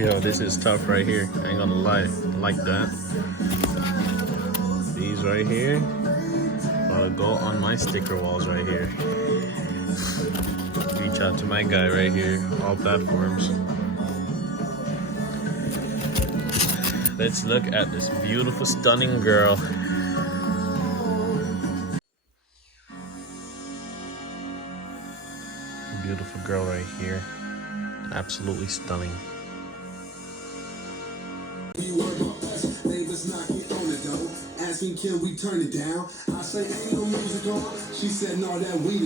Yo, this is tough right here. I ain't gonna lie. Like that. These right here. Gotta go on my sticker walls right here. Reach out to my guy right here. All platforms. Let's look at this beautiful, stunning girl. Beautiful girl right here. Absolutely stunning. Neighbors knocking on the door, asking can we turn it down. I say ain't no music on. She said no, that we